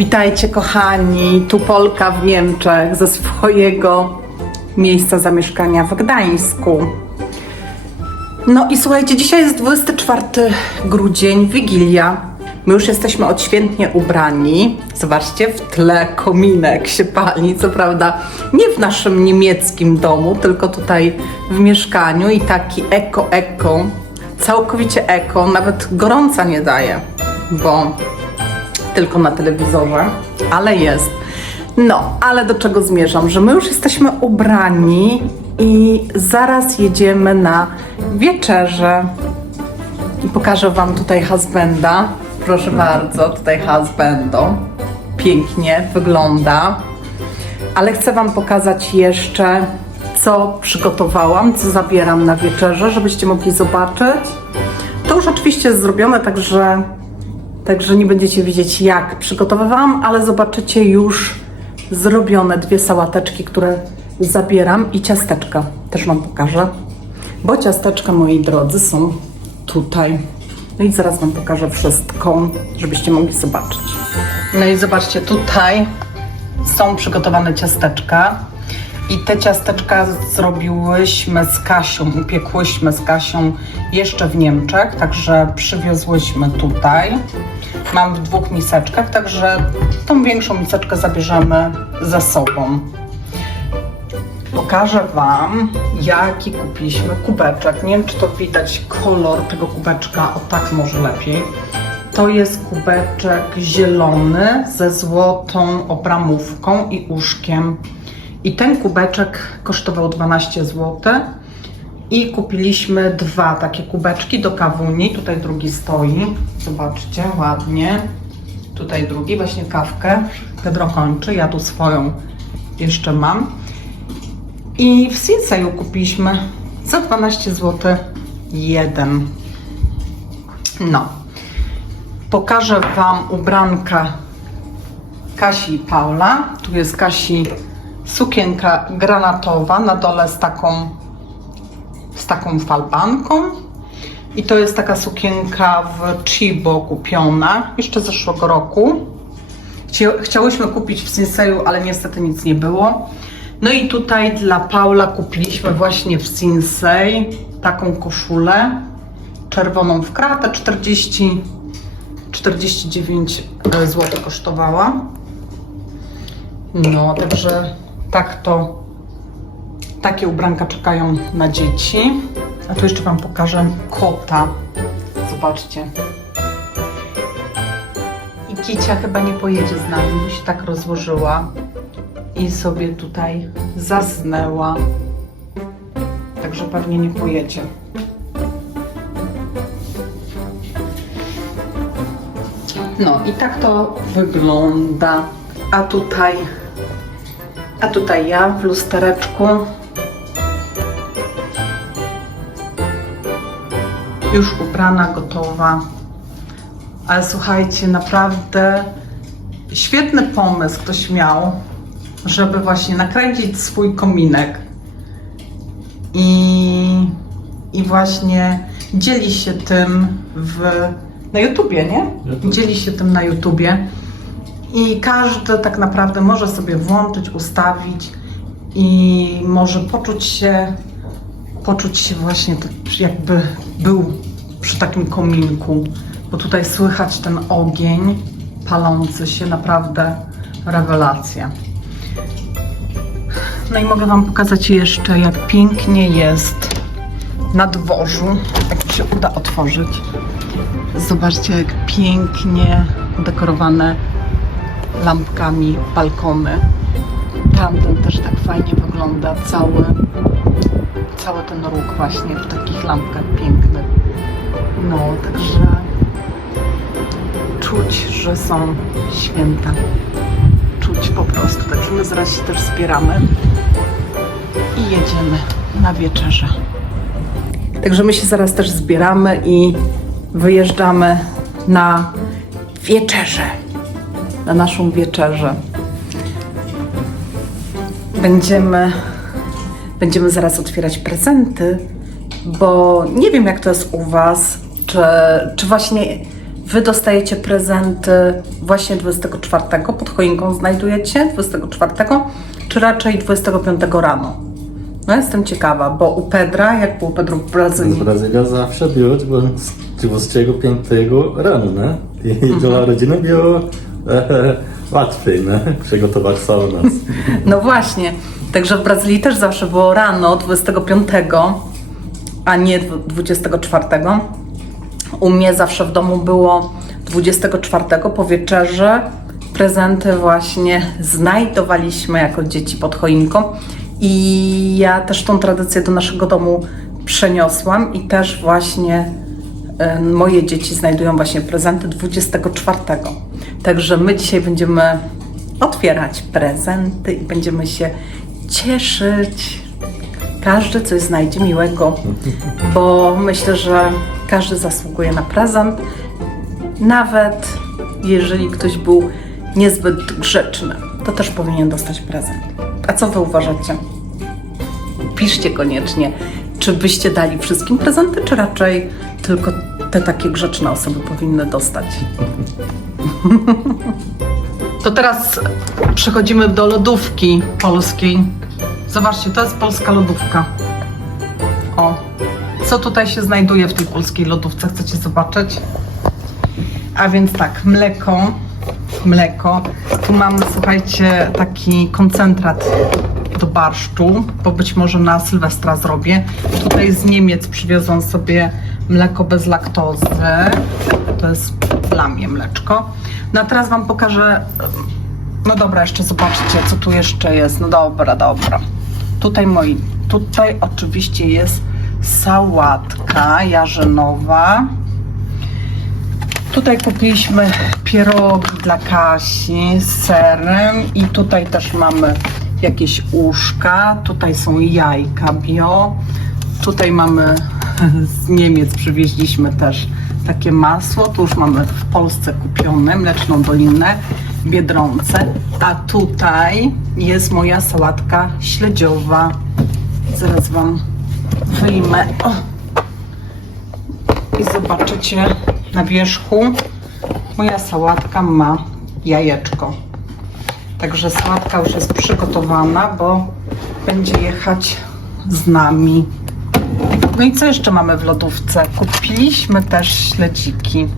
Witajcie kochani, tu Polka w Niemczech ze swojego miejsca zamieszkania w Gdańsku. No i słuchajcie, dzisiaj jest 24 grudzień, Wigilia. My już jesteśmy odświętnie ubrani. Zobaczcie, w tle kominek się pali. Co prawda nie w naszym niemieckim domu, tylko tutaj w mieszkaniu i taki eko-eko, całkowicie eko, nawet gorąca nie daje, bo tylko na telewizorze, ale jest. No, ale do czego zmierzam? Że my już jesteśmy ubrani i zaraz jedziemy na wieczerzę. I pokażę Wam tutaj husbanda. Proszę bardzo, tutaj husbando. Pięknie wygląda. Ale chcę Wam pokazać jeszcze, co przygotowałam, co zabieram na wieczerzę, żebyście mogli zobaczyć. To już oczywiście jest zrobione, także Także nie będziecie wiedzieć, jak przygotowywałam, ale zobaczycie już zrobione dwie sałateczki, które zabieram i ciasteczka. Też Wam pokażę. Bo ciasteczka, moi drodzy, są tutaj. No i zaraz Wam pokażę wszystko, żebyście mogli zobaczyć. No i zobaczcie, tutaj są przygotowane ciasteczka. I te ciasteczka zrobiłyśmy z Kasią, upiekłyśmy z Kasią jeszcze w Niemczech, także przywiozłyśmy tutaj. Mam w dwóch miseczkach, także tą większą miseczkę zabierzemy ze sobą. Pokażę Wam, jaki kupiliśmy kubeczek. Nie wiem, czy to widać kolor tego kubeczka, o tak może lepiej. To jest kubeczek zielony ze złotą obramówką i uszkiem. I ten kubeczek kosztował 12 zł. I kupiliśmy dwa takie kubeczki do kawuni. Tutaj drugi stoi. Zobaczcie, ładnie. Tutaj drugi, właśnie kawkę. Pedro kończy. Ja tu swoją jeszcze mam. I w Sinseju kupiliśmy za 12 zł jeden. No. Pokażę Wam ubranka Kasi i Paula. Tu jest Kasi sukienka granatowa na dole z taką z taką falbanką. I to jest taka sukienka w Chibo kupiona jeszcze zeszłego roku. Chcia- Chciałyśmy kupić w Sinseju, ale niestety nic nie było. No i tutaj dla Paula kupiliśmy właśnie w Sinsei taką koszulę czerwoną w kratę 40 49 zł kosztowała. No, także tak to takie ubranka czekają na dzieci. A tu jeszcze Wam pokażę kota. Zobaczcie. I Kicia chyba nie pojedzie z nami, bo się tak rozłożyła i sobie tutaj zasnęła. Także pewnie nie pojedzie. No i tak to wygląda. A tutaj, a tutaj ja w lustereczku. Już ubrana, gotowa. Ale słuchajcie, naprawdę świetny pomysł ktoś miał, żeby właśnie nakręcić swój kominek. I, i właśnie dzieli się tym w, na YouTubie, nie? YouTube. Dzieli się tym na YouTubie. I każdy tak naprawdę może sobie włączyć, ustawić i może poczuć się, poczuć się właśnie tak, jakby był przy takim kominku, bo tutaj słychać ten ogień palący się, naprawdę rewelacja. No i mogę Wam pokazać jeszcze, jak pięknie jest na dworzu, jak się uda otworzyć. Zobaczcie, jak pięknie udekorowane lampkami balkony. Tamten też tak fajnie wygląda, cały, cały ten róg właśnie w takich lampkach pięknych. No, także czuć, że są święta. Czuć po prostu. Także my zaraz się też zbieramy i jedziemy na wieczerzę. Także my się zaraz też zbieramy i wyjeżdżamy na wieczerzę. Na naszą wieczerzę. Będziemy, będziemy zaraz otwierać prezenty, bo nie wiem jak to jest u Was, czy, czy właśnie Wy dostajecie prezenty właśnie 24, pod choinką znajdujecie 24, czy raczej 25 rano? No jestem ciekawa, bo u Pedra, jak było Pedro w Brazylii, Brazylia zawsze było 25 rano, ne? I dla rodziny było łatwiej, ne? Przygotować cały nas. No właśnie. Także w Brazylii też zawsze było rano 25, a nie dwu- 24. U mnie zawsze w domu było 24 po wieczerze. Prezenty właśnie znajdowaliśmy jako dzieci pod choinką. I ja też tą tradycję do naszego domu przeniosłam i też właśnie moje dzieci znajdują właśnie prezenty 24. Także my dzisiaj będziemy otwierać prezenty i będziemy się cieszyć. Każdy coś znajdzie miłego, bo myślę, że każdy zasługuje na prezent, nawet jeżeli ktoś był niezbyt grzeczny, to też powinien dostać prezent. A co wy uważacie? Piszcie koniecznie, czy byście dali wszystkim prezenty, czy raczej tylko te takie grzeczne osoby powinny dostać. To teraz przechodzimy do lodówki polskiej. Zobaczcie, to jest polska lodówka. O, co tutaj się znajduje w tej polskiej lodówce? Chcecie zobaczyć? A więc tak, mleko, mleko. Tu mamy, słuchajcie, taki koncentrat do barszczu, bo być może na Sylwestra zrobię. Tutaj z Niemiec przywiozą sobie mleko bez laktozy. To jest dla mnie mleczko. No a teraz Wam pokażę. No dobra, jeszcze zobaczcie, co tu jeszcze jest. No dobra, dobra. Tutaj moi, tutaj oczywiście jest sałatka jarzynowa. Tutaj kupiliśmy pierogi dla Kasi z serem i tutaj też mamy jakieś uszka, tutaj są jajka bio, tutaj mamy z Niemiec przywieźliśmy też takie masło, tu już mamy w Polsce kupione, mleczną dolinę, Biedronce, a tutaj jest moja sałatka śledziowa. Zaraz Wam wyjmę. O i zobaczycie na wierzchu moja sałatka ma jajeczko. Także sałatka już jest przygotowana, bo będzie jechać z nami. No i co jeszcze mamy w lodówce? Kupiliśmy też śledziki.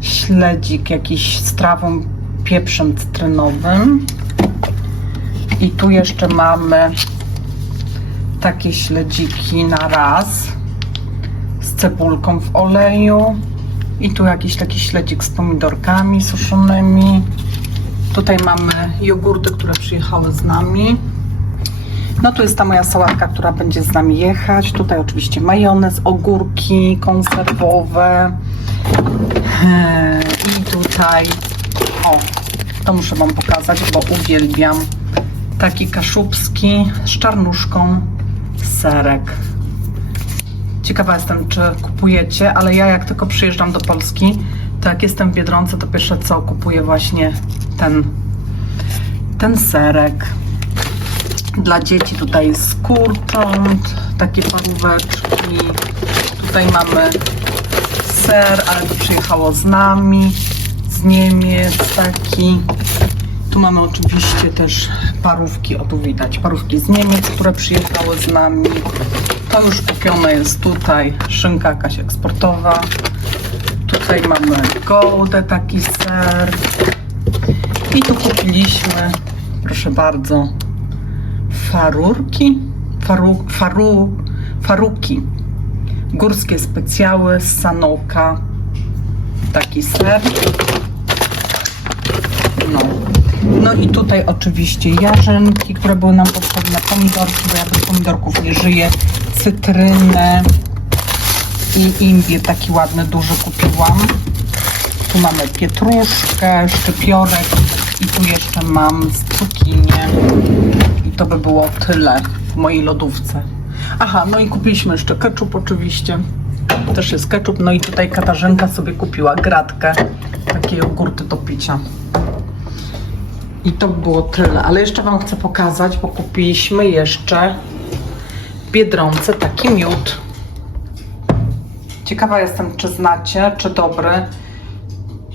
Śledzik jakiś z trawą, pieprzem cytrynowym. I tu jeszcze mamy takie śledziki na raz z cebulką w oleju i tu jakiś taki śledzik z pomidorkami suszonymi. Tutaj mamy jogurty, które przyjechały z nami. No tu jest ta moja sałatka, która będzie z nami jechać. Tutaj oczywiście majonez, ogórki konserwowe. Eee, I tutaj, o, to muszę Wam pokazać, bo uwielbiam. Taki kaszubski z czarnuszką serek. Ciekawa jestem, czy kupujecie, ale ja jak tylko przyjeżdżam do Polski, to jak jestem w Biedronce, to pierwsze co kupuję właśnie ten, ten serek. Dla dzieci tutaj jest kurcząt, takie paróweczki. Tutaj mamy ser, ale to przyjechało z nami, z Niemiec taki. Tu mamy oczywiście też parówki, o tu widać, parówki z Niemiec, które przyjechały z nami. To już kupione jest tutaj, szynka jakaś eksportowa. Tutaj mamy Goldę, taki ser. I tu kupiliśmy, proszę bardzo, farurki, faru, faru, faruki. Górskie specjały z Sanoka. Taki ser. No. No i tutaj oczywiście jarzynki, które były nam potrzebne, pomidorki, bo ja bez pomidorków nie żyję, cytrynę i imbir taki ładny, duży kupiłam. Tu mamy pietruszkę, szczypiorek i tu jeszcze mam cukinię. To by było tyle w mojej lodówce. Aha, no i kupiliśmy jeszcze ketchup oczywiście. Też jest ketchup. No i tutaj Katarzynka sobie kupiła gratkę, takie jogurty do picia. I to by było tyle, ale jeszcze Wam chcę pokazać, bo kupiliśmy jeszcze w Biedronce taki miód. Ciekawa jestem, czy znacie, czy dobry.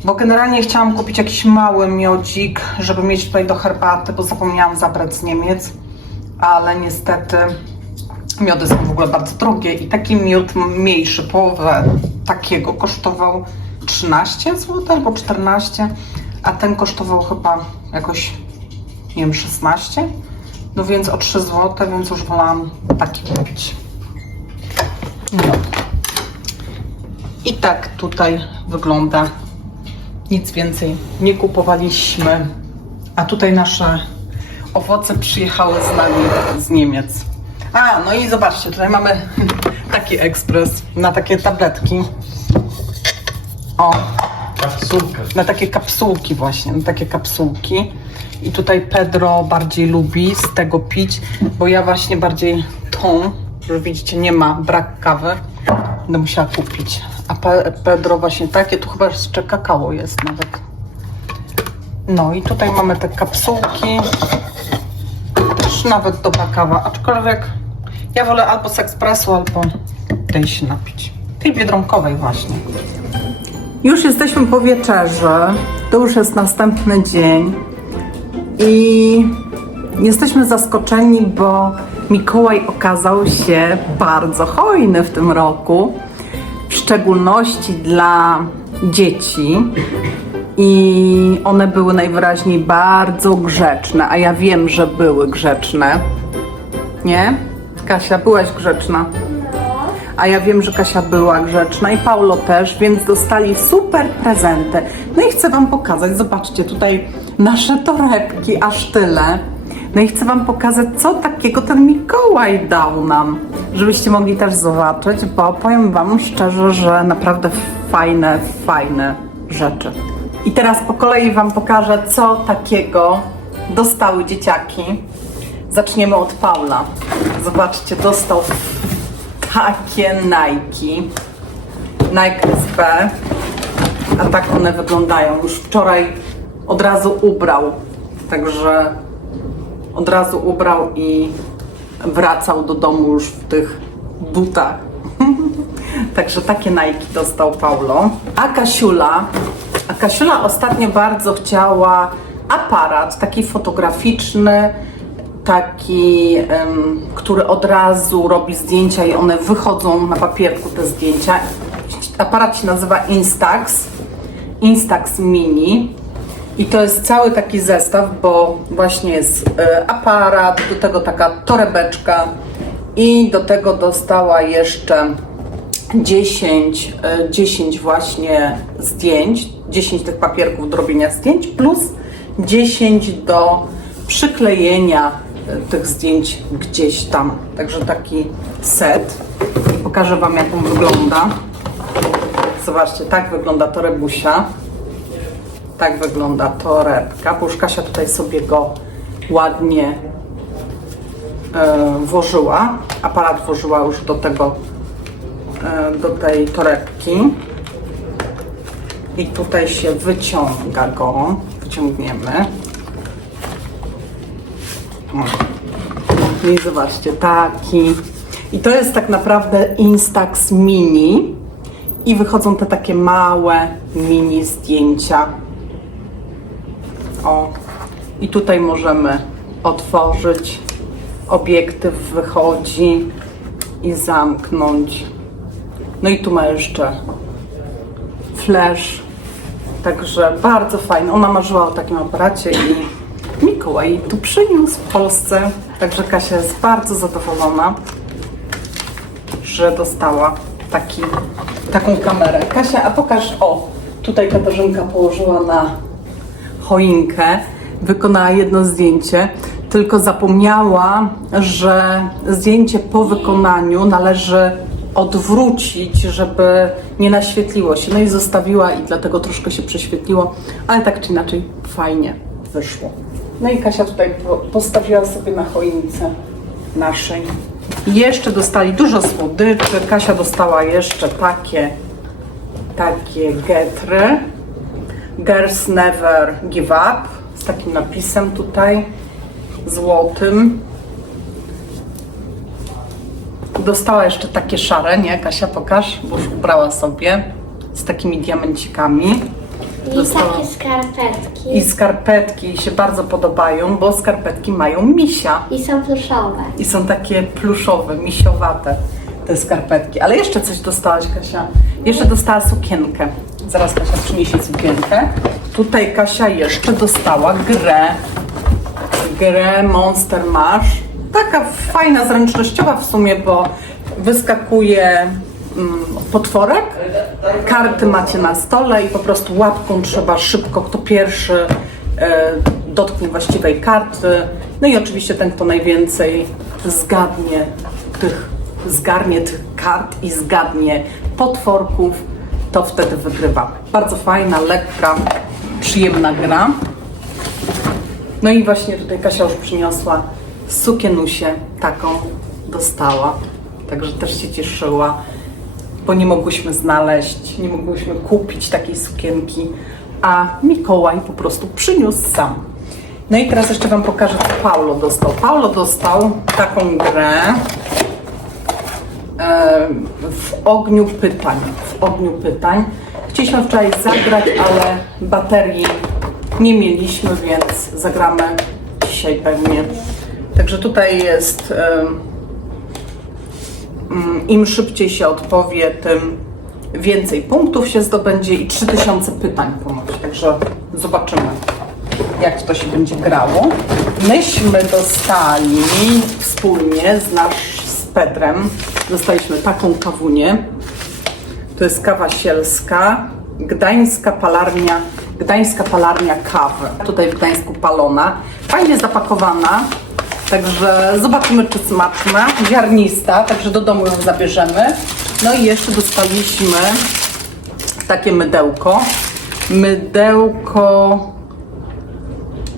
Bo generalnie chciałam kupić jakiś mały miodzik, żeby mieć tutaj do herbaty, bo zapomniałam zabrać z Niemiec. Ale niestety miody są w ogóle bardzo drogie i taki miód mniejszy, połowę takiego kosztował 13 zł albo 14, a ten kosztował chyba jakoś, nie wiem, 16. No więc o 3 zł, więc już wolałam taki kupić. I tak tutaj wygląda. Nic więcej nie kupowaliśmy. A tutaj nasze owoce przyjechały z nami z Niemiec. A, no i zobaczcie, tutaj mamy taki ekspres na takie tabletki. O, na takie kapsułki właśnie, na takie kapsułki. I tutaj Pedro bardziej lubi z tego pić, bo ja właśnie bardziej tą, że widzicie, nie ma, brak kawy, będę musiała kupić. A Pe Pedro właśnie takie, tu chyba jeszcze kakao jest nawet. No i tutaj mamy te kapsułki. Też nawet dobra kawa, aczkolwiek ja wolę albo z ekspresu, albo tej się napić. Tej biedronkowej właśnie. Już jesteśmy po wieczerzy. To już jest następny dzień. I jesteśmy zaskoczeni, bo Mikołaj okazał się bardzo hojny w tym roku. W szczególności dla dzieci. I one były najwyraźniej bardzo grzeczne, a ja wiem, że były grzeczne. Nie? Kasia, byłaś grzeczna. A ja wiem, że Kasia była grzeczna i Paulo też, więc dostali super prezenty. No i chcę Wam pokazać, zobaczcie, tutaj nasze torebki, aż tyle. No i chcę Wam pokazać, co takiego ten Mikołaj dał nam, żebyście mogli też zobaczyć, bo powiem Wam szczerze, że naprawdę fajne, fajne rzeczy. I teraz po kolei Wam pokażę, co takiego dostały dzieciaki. Zaczniemy od Paula. Zobaczcie, dostał takie Nike. Nike SB. A tak one wyglądają. Już wczoraj od razu ubrał. Także od razu ubrał i wracał do domu już w tych butach. Także takie Nike dostał Paulo. A Kasiula, a Kasiula ostatnio bardzo chciała aparat taki fotograficzny, taki, em, który od razu robi zdjęcia i one wychodzą na papierku te zdjęcia. Aparat się nazywa Instax, Instax Mini. I to jest cały taki zestaw, bo właśnie jest e, aparat, do tego taka torebeczka i do tego dostała jeszcze 10, e, 10 właśnie zdjęć, 10 tych papierków do robienia zdjęć, plus 10 do przyklejenia e, tych zdjęć gdzieś tam. Także taki set. Pokażę Wam, jak on wygląda. Zobaczcie, tak wygląda torebusia. Tak wygląda torebka, już Kasia tutaj sobie go ładnie e, włożyła. Aparat włożyła już do tego, e, do tej torebki. I tutaj się wyciąga go. Wyciągniemy. O. I zobaczcie, taki. I to jest tak naprawdę Instax Mini. I wychodzą te takie małe mini zdjęcia. O. I tutaj możemy otworzyć. Obiektyw wychodzi i zamknąć. No i tu ma jeszcze flash. Także bardzo fajny. Ona marzyła o takim aparacie i Mikołaj tu przyniósł w Polsce. Także Kasia jest bardzo zadowolona, że dostała taki, taką kamerę. Kasia, a pokaż, o, tutaj Katarzynka położyła na choinkę, wykonała jedno zdjęcie, tylko zapomniała, że zdjęcie po wykonaniu należy odwrócić, żeby nie naświetliło się. No i zostawiła i dlatego troszkę się prześwietliło, ale tak czy inaczej fajnie wyszło. No i Kasia tutaj po- postawiła sobie na choince naszej. Jeszcze dostali dużo słodyczy. Kasia dostała jeszcze takie, takie getry. Girls Never Give Up z takim napisem tutaj złotym. Dostała jeszcze takie szare, nie? Kasia, pokaż, bo już ubrała sobie z takimi diamencikami. I Dostała. takie skarpetki. I skarpetki się bardzo podobają, bo skarpetki mają misia. I są pluszowe. I są takie pluszowe, misiowate te skarpetki. Ale jeszcze coś dostałaś, Kasia. Jeszcze dostała sukienkę. Zaraz Kasia przyniesie sukienkę. Tutaj Kasia jeszcze dostała grę. Grę Monster Mash. Taka fajna, zręcznościowa w sumie, bo wyskakuje mm, potworek. Karty macie na stole i po prostu łapką trzeba szybko, kto pierwszy e, dotknie właściwej karty. No i oczywiście ten, kto najwięcej zgadnie tych, zgarnie tych kart i zgadnie potworków, to wtedy wygrywa. Bardzo fajna, lekka, przyjemna gra. No i właśnie tutaj Kasia już przyniosła sukienusię, taką dostała. Także też się cieszyła, bo nie mogłyśmy znaleźć, nie mogłyśmy kupić takiej sukienki, a Mikołaj po prostu przyniósł sam. No i teraz jeszcze Wam pokażę, co Paulo dostał. Paulo dostał taką grę w ogniu pytań. W ogniu pytań. Chcieliśmy wczoraj zagrać, ale baterii nie mieliśmy, więc zagramy dzisiaj pewnie. Także tutaj jest mm, im szybciej się odpowie, tym więcej punktów się zdobędzie i 3000 pytań ponoć. Także zobaczymy, jak to się będzie grało. Myśmy dostali wspólnie z nasz z Petrem, dostaliśmy taką kawunię. To jest kawa sielska, gdańska palarnia, gdańska palarnia kawy. Tutaj w Gdańsku palona. Fajnie zapakowana, także zobaczymy czy smaczna. Ziarnista, także do domu ją zabierzemy. No i jeszcze dostaliśmy takie mydełko. Mydełko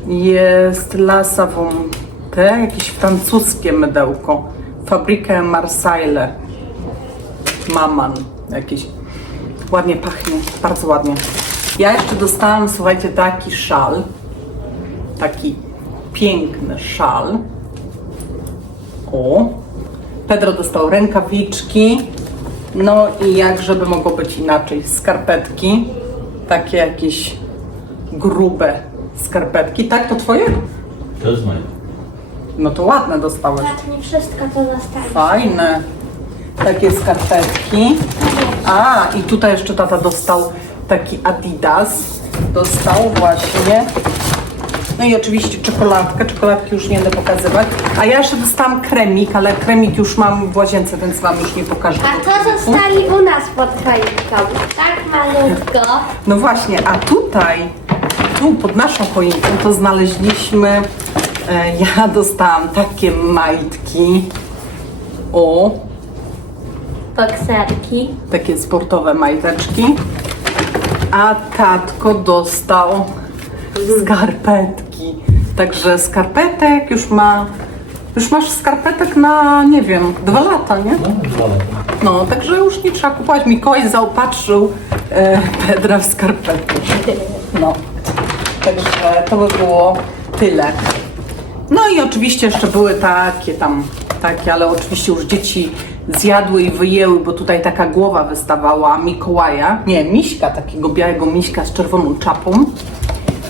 jest La Savonte, jakieś francuskie mydełko. Fabrykę Marseille. Maman jakiś. Ładnie pachnie, bardzo ładnie. Ja jeszcze dostałam, słuchajcie, taki szal. Taki piękny szal. O. Pedro dostał rękawiczki. No i jak żeby mogło być inaczej, skarpetki. Takie jakieś grube skarpetki. Tak, to twoje? To jest moje. No to ładne dostałeś. Tak, nie wszystko to zostanie. Fajne. Takie skarpetki. A, i tutaj jeszcze tata dostał taki Adidas. Dostał właśnie. No i oczywiście czekoladkę. Czekoladki już nie będę pokazywać. A ja jeszcze dostałam kremik, ale kremik już mam w łazience, więc wam już nie pokażę. A to zostali u nas pod choinką. Tak malutko. No właśnie, a tutaj, tu pod naszą choinką, to znaleźliśmy, ja dostałam takie majtki. O, Bokserki. takie sportowe majteczki. A tatko dostał skarpetki. Także skarpetek już ma. Już masz skarpetek na, nie wiem, dwa lata, nie? No, dwa lata. No, także już nie trzeba kupować. Mikołaj zaopatrzył e, Pedra w skarpetki. No, także to by było tyle. No i oczywiście jeszcze były takie tam, takie, ale oczywiście już dzieci zjadły i wyjęły, bo tutaj taka głowa wystawała Mikołaja. Nie, miśka, takiego białego miśka z czerwoną czapą.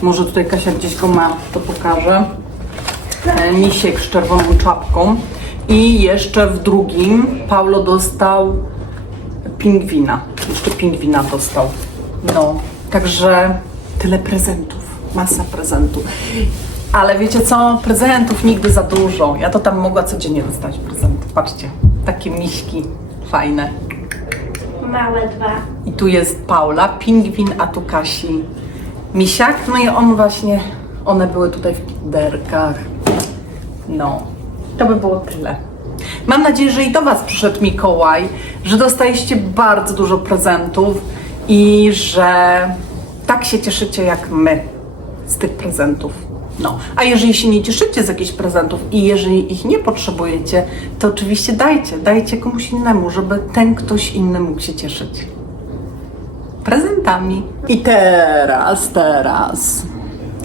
Może tutaj Kasia gdzieś go ma, to pokażę. E, Misiek z czerwoną czapką. I jeszcze w drugim Paulo dostał pingwina. Jeszcze pingwina dostał. No, także tyle prezentów. Masa prezentów. Ale wiecie co? Prezentów nigdy za dużo. Ja to tam mogła codziennie dostać prezenty. Patrzcie, takie miśki fajne. Małe dwa. I tu jest Paula, pingwin, a tu Kasi misiak. No i on właśnie, one były tutaj w puderkach. No, to by było tyle. Mam nadzieję, że i do Was przyszedł Mikołaj, że dostaliście bardzo dużo prezentów i że tak się cieszycie jak my z tych prezentów. No, a jeżeli się nie cieszycie z jakichś prezentów i jeżeli ich nie potrzebujecie, to oczywiście dajcie, dajcie komuś innemu, żeby ten ktoś inny mógł się cieszyć prezentami. I teraz, teraz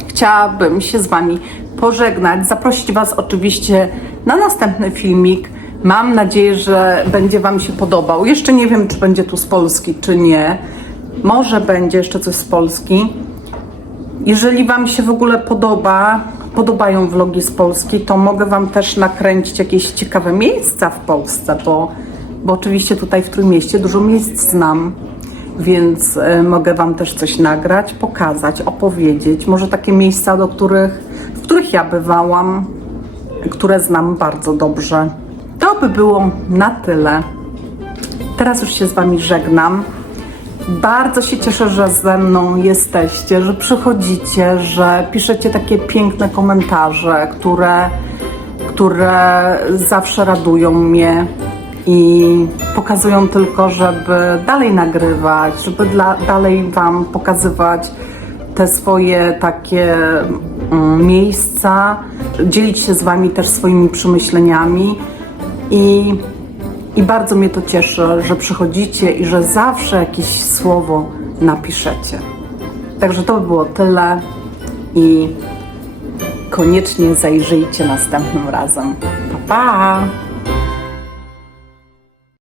chciałabym się z Wami pożegnać, zaprosić Was oczywiście na następny filmik. Mam nadzieję, że będzie Wam się podobał. Jeszcze nie wiem, czy będzie tu z Polski, czy nie. Może będzie jeszcze coś z Polski. Jeżeli Wam się w ogóle podoba, podobają vlogi z Polski, to mogę Wam też nakręcić jakieś ciekawe miejsca w Polsce, bo, bo oczywiście tutaj w Trójmieście dużo miejsc znam, więc e, mogę Wam też coś nagrać, pokazać, opowiedzieć. Może takie miejsca, do których, w których ja bywałam, które znam bardzo dobrze. To by było na tyle. Teraz już się z Wami żegnam. Bardzo się cieszę, że ze mną jesteście, że przychodzicie, że piszecie takie piękne komentarze, które, które zawsze radują mnie i pokazują tylko, żeby dalej nagrywać, żeby dla, dalej Wam pokazywać te swoje takie mm, miejsca, dzielić się z Wami też swoimi przemyśleniami i i bardzo mnie to cieszy, że przychodzicie i że zawsze jakieś słowo napiszecie. Także to by było tyle i koniecznie zajrzyjcie następnym razem. Pa, pa!